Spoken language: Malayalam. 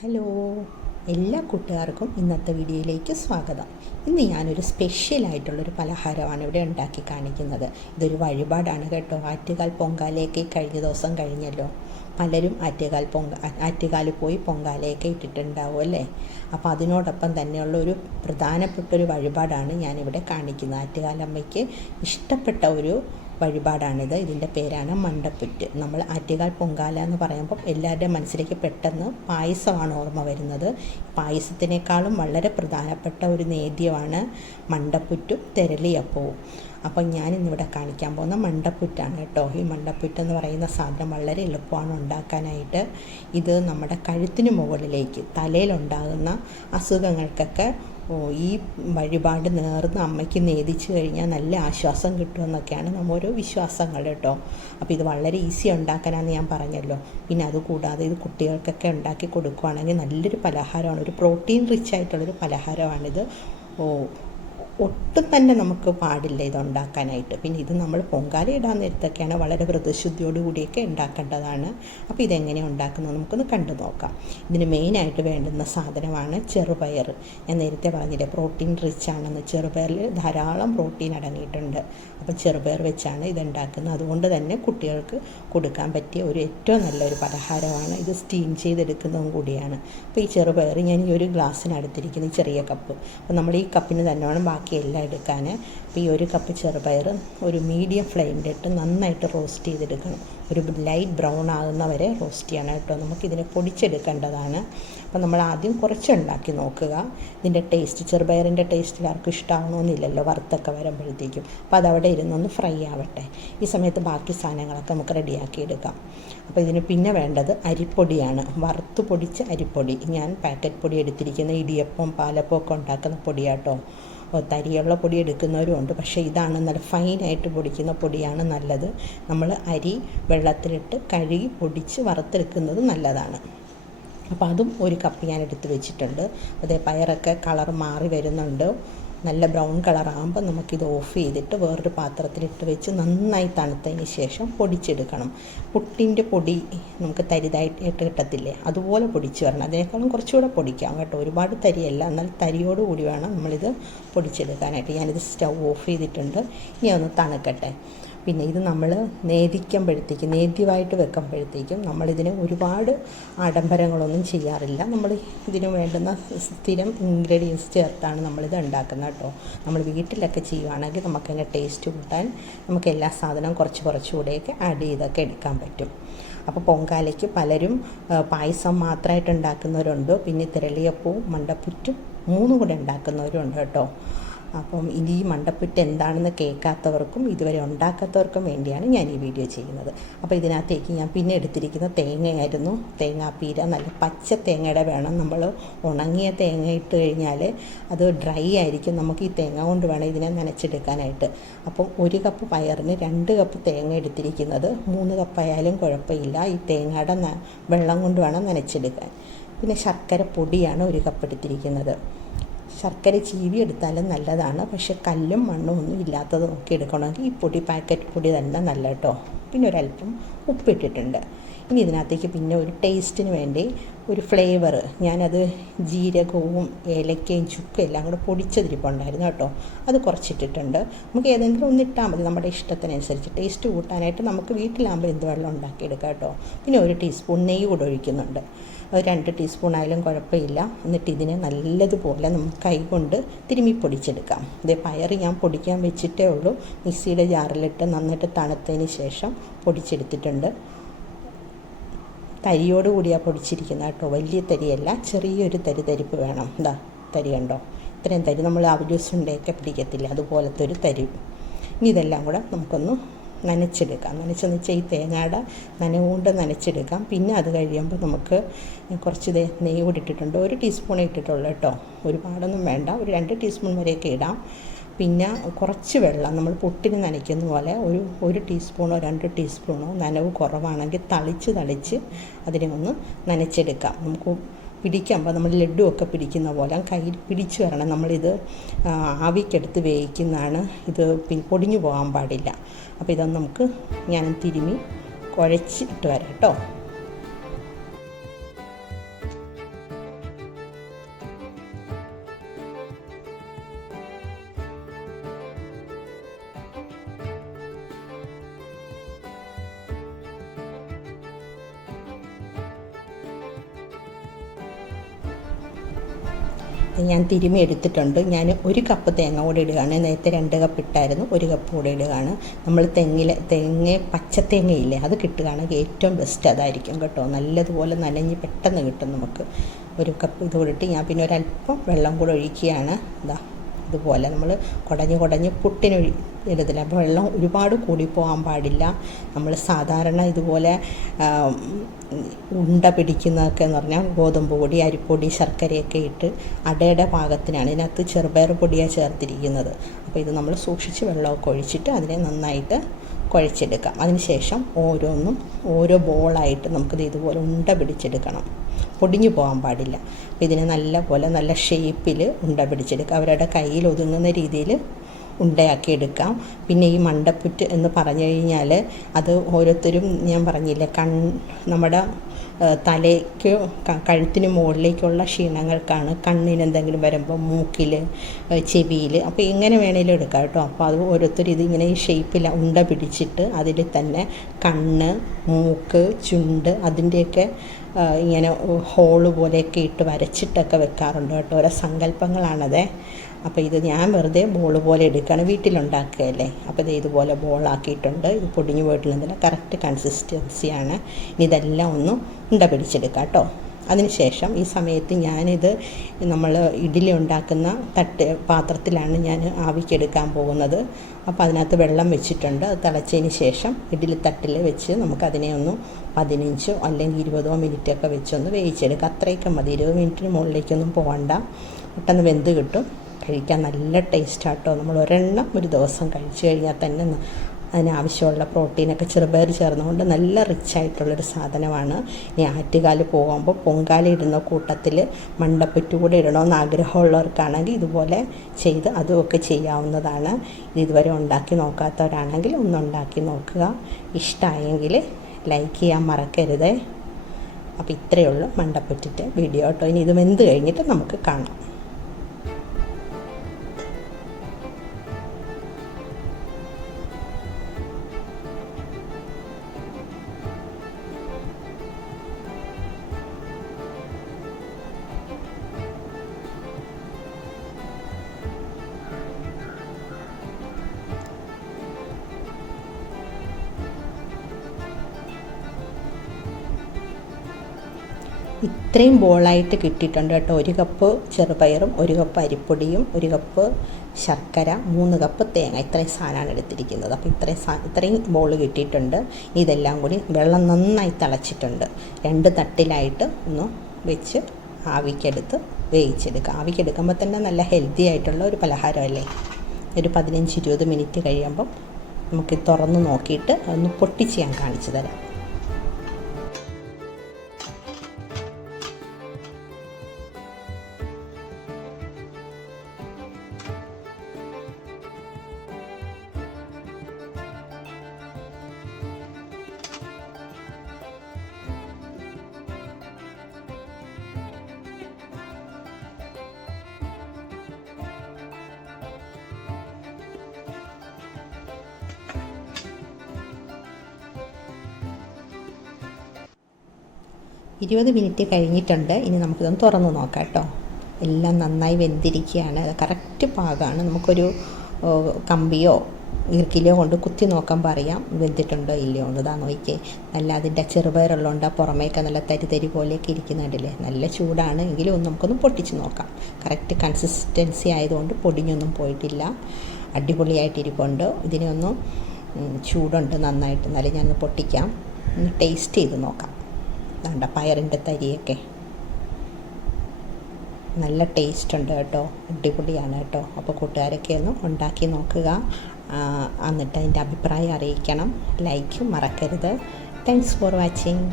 ഹലോ എല്ലാ കൂട്ടുകാർക്കും ഇന്നത്തെ വീഡിയോയിലേക്ക് സ്വാഗതം. ഇന്ന് ഞാനൊരു സ്പെഷ്യലായിട്ടുള്ളൊരു പലഹാരമാണ് ഇവിടെ ഉണ്ടാക്കി കാണിക്കുന്നത്. ഇതൊരു വഴിപാടാണ് കേട്ടോ. ആറ്റുകാൽ പൊങ്കാലയൊക്കെ കഴിഞ്ഞ ദിവസം കഴിഞ്ഞല്ലോ. പലരും ആറ്റുകാൽ പൊങ്ക ആറ്റുകാൽ പോയി പൊങ്കാലയൊക്കെ ഇട്ടിട്ടുണ്ടാവും അല്ലേ? അപ്പോൾ അതിനോടൊപ്പം തന്നെയുള്ള ഒരു പ്രധാനപ്പെട്ട ഒരു വഴിപാടാണ് ഞാനിവിടെ കാണിക്കുന്നത്. ആറ്റുകാലമ്മയ്ക്ക് ഇഷ്ടപ്പെട്ട ഒരു വഴിപാടാണിത്. ഇതിന്റെ പേരാണ് മണ്ടപ്പുറ്റ്. നമ്മൾ ആറ്റുകാൽ പൊങ്കാല എന്ന് പറയുമ്പോൾ എല്ലാവരുടെയും മനസ്സിലേക്ക് പെട്ടെന്ന് പായസമാണ് ഓർമ്മ വരുന്നത്. പായസത്തിനേക്കാളും വളരെ പ്രധാനപ്പെട്ട ഒരു നേദ്യമാണ് മണ്ടപ്പുറ്റും തെരളിയപ്പവും. അപ്പോൾ ഞാൻ ഇന്നിവിടെ കാണിക്കാൻ പോകുന്ന മണ്ടപ്പുറ്റാണ് കേട്ടോ. ഈ മണ്ടപ്പുറ്റ് എന്ന് പറയുന്ന സാധനം വളരെ എളുപ്പമാണ് ഉണ്ടാക്കാനായിട്ട്. ഇത് നമ്മുടെ കഴുത്തിന് മുകളിലേക്ക് തലയിലുണ്ടാകുന്ന അസുഖങ്ങൾക്കൊക്കെ ഈ വഴിപാട് നേർന്ന് അമ്മയ്ക്ക് നേദിച്ചു കഴിഞ്ഞാൽ നല്ല ആശ്വാസം കിട്ടുമെന്നൊക്കെയാണ് നമ്മോരോ വിശ്വാസങ്ങൾ കേട്ടോ. അപ്പോൾ ഇത് വളരെ ഈസി ഉണ്ടാക്കാനാണെന്ന് ഞാൻ പറഞ്ഞല്ലോ. പിന്നെ അതുകൂടാതെ ഇത് കുട്ടികൾക്കൊക്കെ ഉണ്ടാക്കി കൊടുക്കുകയാണെങ്കിൽ നല്ലൊരു പലഹാരമാണ്. ഒരു പ്രോട്ടീൻ റിച്ച് ആയിട്ടുള്ളൊരു പലഹാരമാണിത്. ഓ ഒട്ടും തന്നെ നമുക്ക് പാടില്ല ഇത് ഉണ്ടാക്കാനായിട്ട്. പിന്നെ ഇത് നമ്മൾ പൊങ്കാല ഇടാൻ നേരത്തൊക്കെയാണ് വളരെ വ്രതശുദ്ധിയോട് കൂടിയൊക്കെ ഉണ്ടാക്കേണ്ടതാണ്. അപ്പോൾ ഇതെങ്ങനെ ഉണ്ടാക്കുന്നത് നമുക്കൊന്ന് കണ്ടു നോക്കാം. ഇതിന് മെയിനായിട്ട് വേണ്ടുന്ന സാധനമാണ് ചെറുപയർ. ഞാൻ നേരത്തെ പറഞ്ഞില്ലേ പ്രോട്ടീൻ റിച്ച് ആണെന്ന്. ചെറുപയറിൽ ധാരാളം പ്രോട്ടീൻ അടങ്ങിയിട്ടുണ്ട്. അപ്പോൾ ചെറുപയർ വെച്ചാണ് ഇത് ഉണ്ടാക്കുന്നത്. അതുകൊണ്ട് തന്നെ കുട്ടികൾക്ക് കൊടുക്കാൻ പറ്റിയ ഒരു ഏറ്റവും നല്ലൊരു പലഹാരമാണ് ഇത് സ്റ്റീം ചെയ്തെടുക്കുന്നതും കൂടിയാണ്. അപ്പോൾ ഈ ചെറുപയർ ഞാൻ ഈ ഒരു ഗ്ലാസ്സിനടുത്തിരിക്കുന്ന ചെറിയ കപ്പ് അപ്പോൾ നമ്മൾ ഈ കപ്പിന് തന്നെയാണ് ബാക്കി എല്ലാം എടുക്കാൻ അപ്പോൾ ഈ ഒരു കപ്പ് ചെറുപയർ ഒരു മീഡിയം ഫ്ലെയിമിലിട്ട് നന്നായിട്ട് റോസ്റ്റ് ചെയ്തെടുക്കണം. ഒരു ലൈറ്റ് ബ്രൗൺ ആകുന്ന വരെ റോസ്റ്റ് ചെയ്യണം കേട്ടോ. നമുക്കിതിനെ പൊടിച്ചെടുക്കേണ്ടതാണ്. അപ്പോൾ നമ്മൾ ആദ്യം കുറച്ച് ഉണ്ടാക്കി നോക്കുക. ഇതിന്റെ ടേസ്റ്റ് ചെറുപയറിന്റെ ടേസ്റ്റിൽ ആർക്കും ഇഷ്ടമാകണമെന്നില്ലല്ലോ വറുത്തൊക്കെ വരുമ്പോഴത്തേക്കും. അപ്പോൾ അതവിടെ ഇരുന്നൊന്ന് ഫ്രൈ ആവട്ടെ. ഈ സമയത്ത് ബാക്കി സാധനങ്ങളൊക്കെ നമുക്ക് റെഡിയാക്കി എടുക്കാം. അപ്പോൾ ഇതിന് പിന്നെ വേണ്ടത് അരിപ്പൊടിയാണ്. വറുത്ത് പൊടിച്ച അരിപ്പൊടി. ഞാൻ പാക്കറ്റ് പൊടി എടുത്തിരിക്കുന്ന ഇടിയപ്പം പാലപ്പം ഒക്കെ ഉണ്ടാക്കുന്ന പൊടിയാട്ടോ. തരിയുള്ള പൊടി എടുക്കുന്നവരും ഉണ്ട്. പക്ഷേ ഇതാണ് നല്ല ഫൈനായിട്ട് പൊടിക്കുന്ന പൊടിയാണ് നല്ലത്. നമ്മൾ അരി വെള്ളത്തിലിട്ട് കഴുകി പൊടിച്ച് വറുത്തെടുക്കുന്നത് നല്ലതാണ്. അപ്പോൾ അതും ഒരു കപ്പ് ഞാൻ എടുത്ത് വെച്ചിട്ടുണ്ട്. അതേ പയറൊക്കെ കളർ മാറി വരുന്നുണ്ട്. നല്ല ബ്രൗൺ കളർ കളറാകുമ്പോൾ നമുക്കിത് ഓഫ് ചെയ്തിട്ട് വേറൊരു പാത്രത്തിലിട്ട് വെച്ച് നന്നായി തണുത്തതിന് ശേഷം പൊടിച്ചെടുക്കണം. പുട്ടിന്റെ പൊടി നമുക്ക് തരിതായിട്ട് കിട്ടത്തില്ലേ? അതുപോലെ പൊടിച്ച് വരണം. അതിനേക്കാളും കുറച്ചുകൂടെ പൊടിക്കാം കേട്ടോ. ഒരുപാട് തരിയല്ല. എന്നാൽ തരിയോട് കൂടി വേണം നമ്മളിത് പൊടിച്ചെടുക്കാനായിട്ട്. ഞാനിത് സ്റ്റൗ ഓഫ് ചെയ്തിട്ടുണ്ട്. ഇനി ഒന്ന് തണുക്കട്ടെ. പിന്നെ ഇത് നമ്മൾ നേദിക്കുമ്പോഴത്തേക്കും നേദ്യമായിട്ട് വെക്കുമ്പോഴത്തേക്കും നമ്മളിതിന് ഒരുപാട് ആഡംബരങ്ങളൊന്നും ചെയ്യാറില്ല. നമ്മൾ ഇതിന് വേണ്ടുന്ന സ്ഥിരം ഇൻഗ്രീഡിയൻസ് ചേർത്താണ് നമ്മളിത് ഉണ്ടാക്കുന്നത് കേട്ടോ. നമ്മൾ വീട്ടിലൊക്കെ ചെയ്യുവാണെങ്കിൽ നമുക്കതിന്റെ ടേസ്റ്റ് കൂട്ടാൻ നമുക്ക് എല്ലാ സാധനവും കുറച്ച് കുറച്ചുകൂടെയൊക്കെ ആഡ് ചെയ്തൊക്കെ എടുക്കാൻ പറ്റും. അപ്പോൾ പൊങ്കാലയ്ക്ക് പലരും പായസം മാത്രമായിട്ട് ഉണ്ടാക്കുന്നവരുണ്ട്. പിന്നെ തിരളിയപ്പവും മണ്ടപ്പുറ്റും മൂന്നും കൂടെ ഉണ്ടാക്കുന്നവരുണ്ട് കേട്ടോ. അപ്പം ഇനി ഈ മണ്ടപ്പുറ്റ് എന്താണെന്ന് കേൾക്കാത്തവർക്കും ഇതുവരെ ഉണ്ടാക്കാത്തവർക്കും വേണ്ടിയാണ് ഞാൻ ഈ വീഡിയോ ചെയ്യുന്നത്. അപ്പോൾ ഇതിനകത്തേക്ക് ഞാൻ പിന്നെ എടുത്തിരിക്കുന്ന തേങ്ങയായിരുന്നു. തേങ്ങാപ്പീര നല്ല പച്ച തേങ്ങയുടെ വേണം. നമ്മൾ ഉണങ്ങിയ തേങ്ങ ഇട്ട് കഴിഞ്ഞാൽ അത് ഡ്രൈ ആയിരിക്കും. നമുക്ക് ഈ തേങ്ങ കൊണ്ട് വേണം ഇതിനെ നനച്ചെടുക്കാനായിട്ട്. അപ്പം ഒരു കപ്പ് പയറിന് രണ്ട് കപ്പ് തേങ്ങ എടുത്തിരിക്കുന്നത്. മൂന്ന് കപ്പായാലും കുഴപ്പമില്ല. ഈ തേങ്ങയുടെ വെള്ളം കൊണ്ട് വേണം നനച്ചെടുക്കാൻ. പിന്നെ ശർക്കര പൊടിയാണ് ഒരു കപ്പ് എടുത്തിരിക്കുന്നത്. ശർക്കര ചീവി എടുത്താലും നല്ലതാണ്. പക്ഷെ കല്ലും മണ്ണും ഒന്നും ഇല്ലാത്തത് നോക്കി എടുക്കണമെങ്കിൽ ഈ പൊടി പാക്കറ്റ് പൊടി തന്നെ നല്ല കേട്ടോ. പിന്നെ ഒരല്പം ഉപ്പിട്ടിട്ടുണ്ട്. ഇനി ഇതിനകത്തേക്ക് പിന്നെ ഒരു ടേസ്റ്റിന് വേണ്ടി ഒരു ഫ്ലേവർ ഞാനത് ജീരകവും ഏലക്കയും ചുക്കും എല്ലാം കൂടെ പൊടിച്ചതിരിപ്പുണ്ടായിരുന്നു കേട്ടോ. അത് കുറച്ചിട്ടിട്ടുണ്ട്. നമുക്ക് ഏതെങ്കിലും ഒന്ന് ഇട്ടാൽ മതി. നമ്മുടെ ഇഷ്ടത്തിനനുസരിച്ച് ടേസ്റ്റ് കൂട്ടാനായിട്ട് നമുക്ക് വീട്ടിലാകുമ്പോൾ എന്ത് വെള്ളം ഉണ്ടാക്കിയെടുക്കാം കേട്ടോ. പിന്നെ ഒരു ടീസ്പൂൺ നെയ്യ് കൂടെ ഒഴിക്കുന്നുണ്ട്. രണ്ട് ടീസ്പൂൺ ആയാലും കുഴപ്പമില്ല. എന്നിട്ട് ഇതിനെ നല്ലതുപോലെ നമുക്ക് കൈകൊണ്ട് തിരുമ്മി പൊടിച്ചെടുക്കാം. ഇതേ പയർ ഞാൻ പൊടിക്കാൻ വെച്ചിട്ടേ ഉള്ളൂ. മിക്സിയുടെ ജാറിലിട്ട് നന്നായിട്ട് തണുത്തതിന് ശേഷം പൊടിച്ചെടുത്തിട്ടുണ്ട്. തരിയോട് കൂടിയാണ് പൊടിച്ചിരിക്കുന്നത് കേട്ടോ. വലിയ തരിയല്ല ചെറിയൊരു തരി തരിപ്പ് വേണം. എന്താ തരി കണ്ടോ? ഇത്രയും തരി നമ്മൾ അവലൂസുണ്ടയൊക്കെ പിടിക്കത്തില്ല. അതുപോലത്തെ ഒരു തരി. ഇനി ഇതെല്ലാം കൂടെ നമുക്കൊന്ന് നനച്ചെടുക്കാം. നനച്ചെന്ന് വെച്ചാൽ ഈ തേങ്ങയുടെ നനവുകൊണ്ട് നനച്ചെടുക്കാം. പിന്നെ അത് കഴിയുമ്പോൾ നമുക്ക് കുറച്ച് ദേ നെയ്യ് കൂടി ഇട്ടിട്ടുണ്ട്. ഒരു ടീസ്പൂൺ ഇട്ടിട്ടുള്ളൂ കേട്ടോ. ഒരുപാടൊന്നും വേണ്ട. ഒരു രണ്ട് ടീസ്പൂൺ വരെയൊക്കെ ഇടാം. പിന്നെ കുറച്ച് വെള്ളം നമ്മൾ പുട്ടിന് നനയ്ക്കുന്ന പോലെ ഒരു ഒരു ടീസ്പൂണോ രണ്ട് ടീസ്പൂണോ നനവ് കുറവാണെങ്കിൽ തളിച്ച് തളിച്ച് അതിനെ ഒന്ന് നനച്ചെടുക്കാം. നമുക്ക് പിടിക്കുമ്പോൾ നമ്മൾ ലഡുവൊക്കെ പിടിക്കുന്ന പോലെ കയ്യിൽ പിടിച്ചു വരണം. നമ്മളിത് ആവിക്കെടുത്ത് വേവിക്കുന്നതാണ്. ഇത് പൊടിഞ്ഞു പോകാൻ പാടില്ല. അപ്പോൾ ഇതൊന്ന് നമുക്ക് ഞാൻ തിരുമി കുഴച്ചിട്ട് വരാം കേട്ടോ. ഞാൻ തിരുമി എടുത്തിട്ടുണ്ട്. ഞാൻ ഒരു കപ്പ് തേങ്ങ കൂടി ഇടുകയാണ്. നേരത്തെ രണ്ട് കപ്പ് ഇട്ടായിരുന്നു. ഒരു കപ്പ് കൂടി ഇടുകയാണ്. നമ്മൾ തെങ്ങിൽ പച്ച പച്ചത്തേങ്ങയില്ലേ അത് കിട്ടുകയാണെങ്കിൽ ഏറ്റവും ബെസ്റ്റ് അതായിരിക്കും കേട്ടോ. നല്ലതുപോലെ നനഞ്ഞ് പെട്ടെന്ന് കിട്ടും നമുക്ക്. ഒരു കപ്പ് ഇത് ഇട്ട് ഞാൻ പിന്നെ ഒരല്പം വെള്ളം കൂടെ ഒഴിക്കുകയാണ്. ഇതാ ഇതുപോലെ നമ്മൾ കുടഞ്ഞ് കുടഞ്ഞ് പുട്ടിനൊഴി ഇടത്തില്ല. അപ്പോൾ വെള്ളം ഒരുപാട് കൂടിപ്പോകാൻ പാടില്ല. നമ്മൾ സാധാരണ ഇതുപോലെ ഉണ്ട പിടിക്കുന്നതൊക്കെ എന്ന് പറഞ്ഞാൽ ഗോതമ്പ് പൊടി അരിപ്പൊടി ശർക്കരയൊക്കെ ഇട്ട് അടയുടെ പാകത്തിനാണ്. ഇതിനകത്ത് ചെറുപയർ പൊടിയാണ് ചേർത്തിരിക്കുന്നത്. അപ്പോൾ ഇത് നമ്മൾ സൂക്ഷിച്ച് വെള്ളമൊക്കെ ഒഴിച്ചിട്ട് അതിനെ നന്നായിട്ട് കുഴച്ചെടുക്കാം. അതിനുശേഷം ഓരോന്നും ഓരോ ബോളായിട്ട് നമുക്കിത് ഇതുപോലെ ഉണ്ട പിടിച്ചെടുക്കണം. പൊടിഞ്ഞു പോകാൻ പാടില്ല. അപ്പോൾ ഇതിനെ നല്ല പോലെ നല്ല ഷേപ്പിൽ ഉണ്ട പിടിച്ചെടുക്കുക. അവരുടെ കയ്യിൽ ഒതുങ്ങുന്ന രീതിയിൽ ഉണ്ടയാക്കി എടുക്കാം പിന്നെ ഈ മണ്ടപ്പുറ്റ് എന്ന് പറഞ്ഞു കഴിഞ്ഞാൽ അത് ഓരോരുത്തരും ഞാൻ പറഞ്ഞില്ലേ കൺ നമ്മുടെ തലയ്ക്ക് കഴുത്തിന് മുകളിലേക്കുള്ള ക്ഷീണങ്ങൾക്കാണ് കണ്ണിന് എന്തെങ്കിലും വരുമ്പോൾ മൂക്കിൽ ചെവിയിൽ അപ്പോൾ എങ്ങനെ വേണേലും എടുക്കാം കേട്ടോ. അപ്പോൾ അത് ഓരോരുത്തർ ഇതിങ്ങനെ ഈ ഷേപ്പിൽ ഉണ്ട പിടിച്ചിട്ട് അതിൽ തന്നെ കണ്ണ് മൂക്ക് ചുണ്ട് അതിന്റെയൊക്കെ ഇങ്ങനെ ഹോൾ പോലെയൊക്കെ ഇട്ട് വരച്ചിട്ടൊക്കെ വെക്കാറുണ്ട് കേട്ടോ. ഓരോ സങ്കല്പങ്ങളാണത്. അപ്പോൾ ഇത് ഞാൻ വെറുതെ ബോൾ പോലെ എടുക്കുകയാണ് വീട്ടിലുണ്ടാക്കുകയല്ലേ? അപ്പോൾ ഇത് ഇതുപോലെ ബോളാക്കിയിട്ടുണ്ട് ഇത് പൊടിഞ്ഞു പോയിട്ടുള്ളതിൽ കറക്റ്റ് കൺസിസ്റ്റൻസിയാണ് ഇതെല്ലാം ഒന്ന് ഉണ്ട പിടിച്ചെടുക്കാം കേട്ടോ. അതിനുശേഷം ഈ സമയത്ത് ഞാനിത് നമ്മൾ ഇഡ്ഡലി ഉണ്ടാക്കുന്ന തട്ട് പാത്രത്തിലാണ് ഞാൻ ആവിക്കെടുക്കാൻ പോകുന്നത്. അപ്പോൾ അതിനകത്ത് വെള്ളം വെച്ചിട്ടുണ്ട്. അത് തിളച്ചതിന് ശേഷം ഇഡ്ഡലി തട്ടിൽ വെച്ച് നമുക്കതിനെ ഒന്ന് പതിനഞ്ചോ അല്ലെങ്കിൽ ഇരുപതോ മിനിറ്റൊക്കെ വെച്ചൊന്ന് വേവിച്ചെടുക്കുക അത്രയൊക്കെ മതി. ഇരുപത് മിനിറ്റിന് മുകളിലേക്കൊന്നും പോകണ്ട പെട്ടെന്ന് വെന്ത് കിട്ടും. കഴിക്കാൻ നല്ല ടേസ്റ്റാട്ടോ. നമ്മൾ ഒരെണ്ണം ഒരു ദിവസം കഴിച്ചു കഴിഞ്ഞാൽ തന്നെ അതിനാവശ്യമുള്ള പ്രോട്ടീനൊക്കെ ചെറുപയർ ചേർന്നുകൊണ്ട് നല്ല റിച്ച് ആയിട്ടുള്ളൊരു സാധനമാണ്. ഇനി ആറ്റുകാൽ പോകുമ്പോൾ പൊങ്കാല ഇടുന്ന കൂട്ടത്തിൽ മണ്ടപ്പറ്റ് കൂടെ ഇടണമെന്ന് ആഗ്രഹമുള്ളവർക്കാണെങ്കിൽ ഇതുപോലെ ചെയ്ത് അതുമൊക്കെ ചെയ്യാവുന്നതാണ്. ഇത് ഇതുവരെ ഉണ്ടാക്കി നോക്കാത്തവരാണെങ്കിൽ ഒന്നുണ്ടാക്കി നോക്കുക. ഇഷ്ടമായെങ്കിൽ ലൈക്ക് ചെയ്യാൻ മറക്കരുതേ. അപ്പോൾ ഇത്രയേ ഉള്ളൂ മണ്ടപ്പറ്റിന്റെ വീഡിയോ കേട്ടോ ഇനി ഇത് വെന്ത് കഴിഞ്ഞിട്ട് നമുക്ക് കാണാം. ഇത്രയും ബോളായിട്ട് കിട്ടിയിട്ടുണ്ട് കേട്ടോ. ഒരു കപ്പ് ചെറുപയറും ഒരു കപ്പ് അരിപ്പൊടിയും ഒരു കപ്പ് ശർക്കര മൂന്ന് കപ്പ് തേങ്ങ. ഇത്രയും സാധനമാണ് എടുത്തിരിക്കുന്നത്. അപ്പോൾ ഇത്രയും സാ ഇത്രയും ബോൾ കിട്ടിയിട്ടുണ്ട്. ഇതെല്ലാം കൂടി വെള്ളം നന്നായി തിളച്ചിട്ടുണ്ട്. രണ്ട് തട്ടിലായിട്ട് ഒന്ന് വെച്ച് ആവിക്കെടുത്ത് വേവിച്ചെടുക്കുക. ആവിക്കെടുക്കുമ്പോൾ തന്നെ നല്ല ഹെൽത്തി ആയിട്ടുള്ള ഒരു പലഹാരമല്ലേ? ഒരു പതിനഞ്ച് ഇരുപത് മിനിറ്റ് കഴിയുമ്പം നമുക്ക് തുറന്ന് നോക്കിയിട്ട് ഒന്ന് പൊട്ടിച്ച് ഞാൻ കാണിച്ചു തരാം. ഇരുപത് മിനിറ്റ് കഴിഞ്ഞിട്ടുണ്ട്. ഇനി നമുക്കിതൊന്ന് തുറന്ന് നോക്കാം കേട്ടോ. എല്ലാം നന്നായി വെന്തിരിക്കുകയാണ്. കറക്റ്റ് പാകമാണ് നമുക്കൊരു കമ്പിയോ ഇറുക്കിലോ കൊണ്ട് കുത്തി നോക്കാൻ പറയാം. വെന്തിട്ടുണ്ടോ ഇല്ലയോ എന്ന്. ഇതാ നോക്കിയേ. നല്ല അതിന്റെ ചെറുപയറുള്ളതുകൊണ്ട് ആ പുറമേക്ക് നല്ല തരി തരി പോലെയൊക്കെ ഇരിക്കുന്നുണ്ടല്ലേ. നല്ല ചൂടാണ്. എങ്കിലും ഒന്ന് നമുക്കൊന്ന് പൊട്ടിച്ച് നോക്കാം. കറക്റ്റ് കൺസിസ്റ്റൻസി ആയതുകൊണ്ട് പൊടിഞ്ഞൊന്നും പോയിട്ടില്ല. അടിപൊളിയായിട്ടിരിപ്പുണ്ട് ഇതിനൊന്നും ചൂടുണ്ട് നന്നായിട്ട്. നല്ല ഞാൻ പൊട്ടിക്കാം. ഒന്ന് ടേസ്റ്റ് ചെയ്ത് നോക്കാം. വേണ്ട പയറിന്റെ തരിയൊക്കെ. നല്ല ടേസ്റ്റ് ഉണ്ട് കേട്ടോ അടിപൊളിയാണ് കേട്ടോ. അപ്പോൾ കൂട്ടുകാരൊക്കെ ഒന്ന് ഉണ്ടാക്കി നോക്കുക. എന്നിട്ട് അതിന്റെ അഭിപ്രായം അറിയിക്കണം. ലൈക്കും മറക്കരുത്. Thanks for watching